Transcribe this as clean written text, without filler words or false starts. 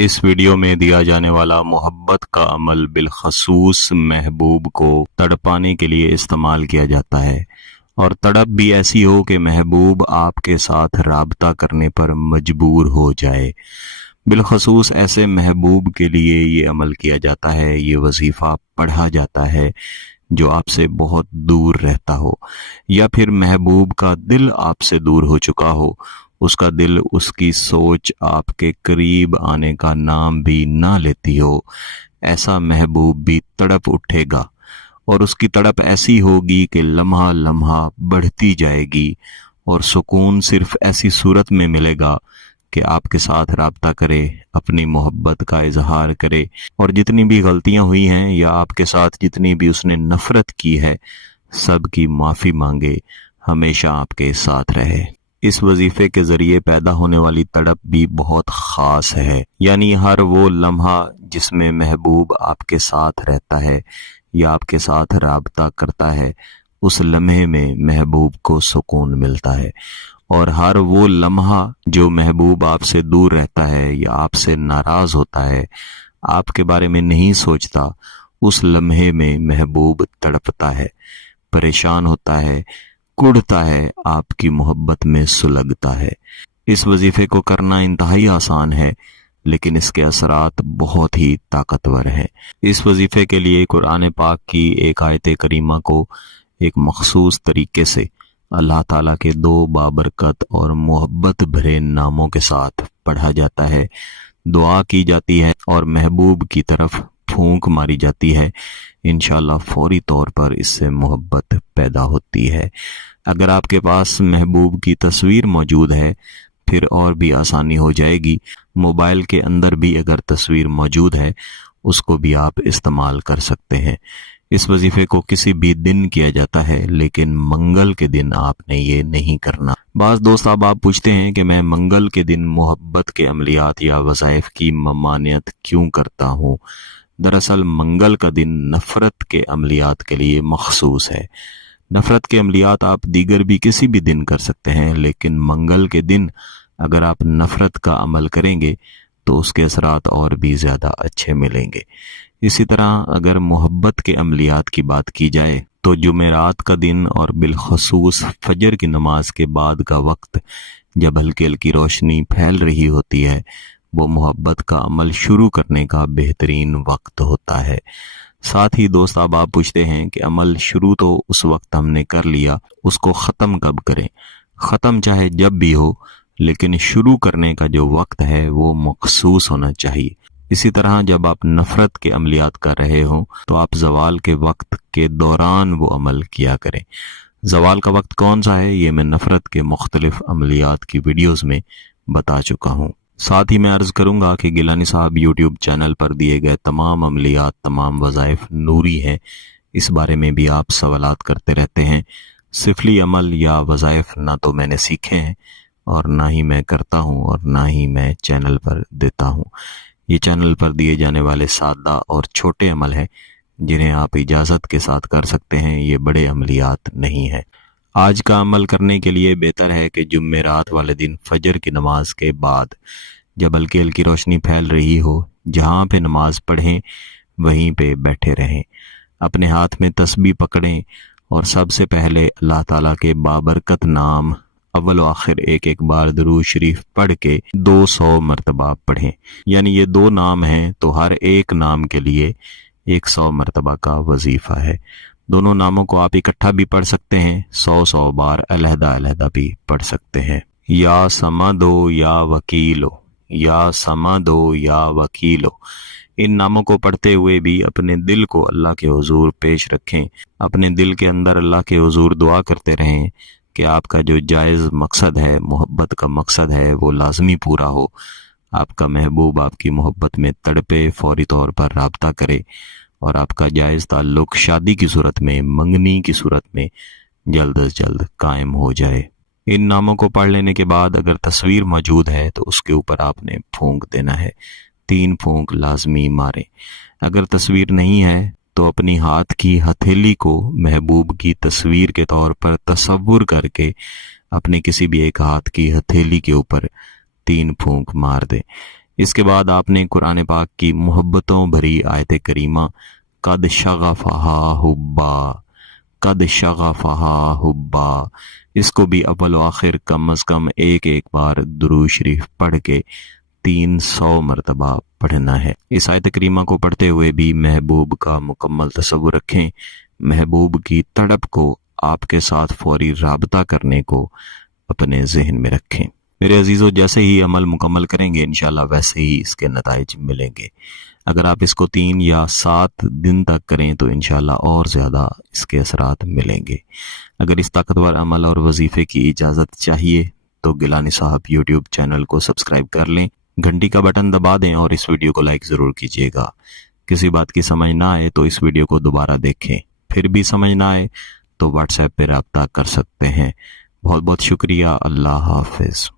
اس video میں دیا جانے والا محبت کا عمل بالخصوص محبوب کو تڑپانے کے لیے استعمال کیا جاتا ہے، اور تڑپ بھی ایسی ہو کہ محبوب آپ کے ساتھ رابطہ کرنے پر مجبور ہو جائے۔ بالخصوص ایسے محبوب کے لیے یہ عمل کیا جاتا ہے، یہ وظیفہ پڑھا جاتا ہے جو آپ سے بہت دور رہتا ہو، یا پھر محبوب کا دل آپ سے دور ہو چکا ہو، اس کا دل، اس کی سوچ آپ کے قریب آنے کا نام بھی نہ لیتی ہو۔ ایسا محبوب بھی تڑپ اٹھے گا، اور اس کی تڑپ ایسی ہوگی کہ لمحہ لمحہ بڑھتی جائے گی، اور سکون صرف ایسی صورت میں ملے گا کہ آپ کے ساتھ رابطہ کرے، اپنی محبت کا اظہار کرے، اور جتنی بھی غلطیاں ہوئی ہیں یا آپ کے ساتھ جتنی بھی اس نے نفرت کی ہے، سب کی معافی مانگے، ہمیشہ آپ کے ساتھ رہے۔ اس وظیفے کے ذریعے پیدا ہونے والی تڑپ بھی بہت خاص ہے، یعنی ہر وہ لمحہ جس میں محبوب آپ کے ساتھ رہتا ہے یا آپ کے ساتھ رابطہ کرتا ہے، اس لمحے میں محبوب کو سکون ملتا ہے، اور ہر وہ لمحہ جو محبوب آپ سے دور رہتا ہے یا آپ سے ناراض ہوتا ہے، آپ کے بارے میں نہیں سوچتا، اس لمحے میں محبوب تڑپتا ہے، پریشان ہوتا ہے، کڑھتا ہے، آپ کی محبت میں سلگتا ہے۔ اس وظیفے کو کرنا انتہائی آسان ہے، لیکن اس کے اثرات بہت ہی طاقتور ہیں۔ اس وظیفے کے لیے قرآن پاک کی ایک آیت کریمہ کو ایک مخصوص طریقے سے اللہ تعالیٰ کے دو بابرکت اور محبت بھرے ناموں کے ساتھ پڑھا جاتا ہے، دعا کی جاتی ہے، اور محبوب کی طرف پھونک ماری جاتی ہے۔ انشاءاللہ فوری طور پر اس سے محبت پیدا ہوتی ہے۔ اگر آپ کے پاس محبوب کی تصویر موجود ہے، پھر اور بھی آسانی ہو جائے گی۔ موبائل کے اندر بھی اگر تصویر موجود ہے، اس کو بھی آپ استعمال کر سکتے ہیں۔ اس وظیفے کو کسی بھی دن کیا جاتا ہے، لیکن منگل کے دن آپ نے یہ نہیں کرنا۔ بعض دوست آپ پوچھتے ہیں کہ میں منگل کے دن محبت کے عملیات یا وظائف کی ممانعت کیوں کرتا ہوں؟ دراصل منگل کا دن نفرت کے عملیات کے لیے مخصوص ہے۔ نفرت کے عملیات آپ دیگر بھی کسی بھی دن کر سکتے ہیں، لیکن منگل کے دن اگر آپ نفرت کا عمل کریں گے تو اس کے اثرات اور بھی زیادہ اچھے ملیں گے۔ اسی طرح اگر محبت کے عملیات کی بات کی جائے تو جمعرات کا دن اور بالخصوص فجر کی نماز کے بعد کا وقت، جب ہلکی ہلکی روشنی پھیل رہی ہوتی ہے، وہ محبت کا عمل شروع کرنے کا بہترین وقت ہوتا ہے۔ ساتھ ہی دوست آپ پوچھتے ہیں کہ عمل شروع تو اس وقت ہم نے کر لیا، اس کو ختم کب کریں؟ ختم چاہے جب بھی ہو، لیکن شروع کرنے کا جو وقت ہے وہ مخصوص ہونا چاہیے۔ اسی طرح جب آپ نفرت کے عملیات کر رہے ہوں تو آپ زوال کے وقت کے دوران وہ عمل کیا کریں۔ زوال کا وقت کون سا ہے، یہ میں نفرت کے مختلف عملیات کی ویڈیوز میں بتا چکا ہوں۔ ساتھ ہی میں عرض کروں گا کہ گیلانی صاحب یوٹیوب چینل پر دیے گئے تمام عملیات، تمام وظائف نوری ہیں۔ اس بارے میں بھی آپ سوالات کرتے رہتے ہیں۔ سفلی عمل یا وظائف نہ تو میں نے سیکھے ہیں، اور نہ ہی میں کرتا ہوں، اور نہ ہی میں چینل پر دیتا ہوں۔ یہ چینل پر دیے جانے والے سادہ اور چھوٹے عمل ہیں جنہیں آپ اجازت کے ساتھ کر سکتے ہیں، یہ بڑے عملیات نہیں ہیں۔ آج کا عمل کرنے کے لیے بہتر ہے کہ جمعرات والے دن فجر کی نماز کے بعد جب ہلکی ہلکی روشنی پھیل رہی ہو، جہاں پہ نماز پڑھیں وہیں پہ بیٹھے رہیں، اپنے ہاتھ میں تسبیح پکڑیں، اور سب سے پہلے اللہ تعالیٰ کے بابرکت نام اول و آخر ایک ایک بار درود شریف پڑھ کے 200 مرتبہ پڑھیں۔ یعنی یہ دو نام ہیں تو ہر ایک نام کے لیے 100 مرتبہ کا وظیفہ ہے۔ دونوں ناموں کو آپ اکٹھا بھی پڑھ سکتے ہیں، 100 بار علیحدہ علیحدہ بھی پڑھ سکتے ہیں۔ یا سمدو یا وکیلو، یا سمدو یا وکیلو، ان ناموں کو پڑھتے ہوئے بھی اپنے دل کو اللہ کے حضور پیش رکھیں، اپنے دل کے اندر اللہ کے حضور دعا کرتے رہیں کہ آپ کا جو جائز مقصد ہے، محبت کا مقصد ہے، وہ لازمی پورا ہو، آپ کا محبوب آپ کی محبت میں تڑپے، فوری طور پر رابطہ کرے، اور آپ کا جائز تعلق شادی کی صورت میں، منگنی کی صورت میں جلد از جلد قائم ہو جائے۔ ان ناموں کو پڑھ لینے کے بعد اگر تصویر موجود ہے تو اس کے اوپر آپ نے پھونک دینا ہے، 3 پھونک لازمی ماریں۔ اگر تصویر نہیں ہے تو اپنی ہاتھ کی ہتھیلی کو محبوب کی تصویر کے طور پر تصور کر کے اپنے کسی بھی ایک ہاتھ کی ہتھیلی کے اوپر 3 پھونک مار دیں۔ اس کے بعد آپ نے قرآن پاک کی محبتوں بھری آیت کریمہ قد شغفہا حبا، قد شغفہا حبا، اس کو بھی اول و آخر کم از کم ایک بار درود شریف پڑھ کے 300 مرتبہ پڑھنا ہے۔ اس آیت کریمہ کو پڑھتے ہوئے بھی محبوب کا مکمل تصور رکھیں، محبوب کی تڑپ کو، آپ کے ساتھ فوری رابطہ کرنے کو اپنے ذہن میں رکھیں۔ میرے عزیزو، جیسے ہی عمل مکمل کریں گے انشاءاللہ ویسے ہی اس کے نتائج ملیں گے۔ اگر آپ اس کو 3 یا 7 دن تک کریں تو انشاءاللہ اور زیادہ اس کے اثرات ملیں گے۔ اگر اس طاقتور عمل اور وظیفے کی اجازت چاہیے تو گیلانی صاحب یوٹیوب چینل کو سبسکرائب کر لیں، گھنٹی کا بٹن دبا دیں اور اس ویڈیو کو لائک ضرور کیجیے گا۔ کسی بات کی سمجھ نہ آئے تو اس ویڈیو کو دوبارہ دیکھیں، پھر بھی سمجھ نہ آئے تو واٹس ایپ پہ رابطہ کر سکتے ہیں۔ بہت بہت شکریہ۔ اللہ حافظ۔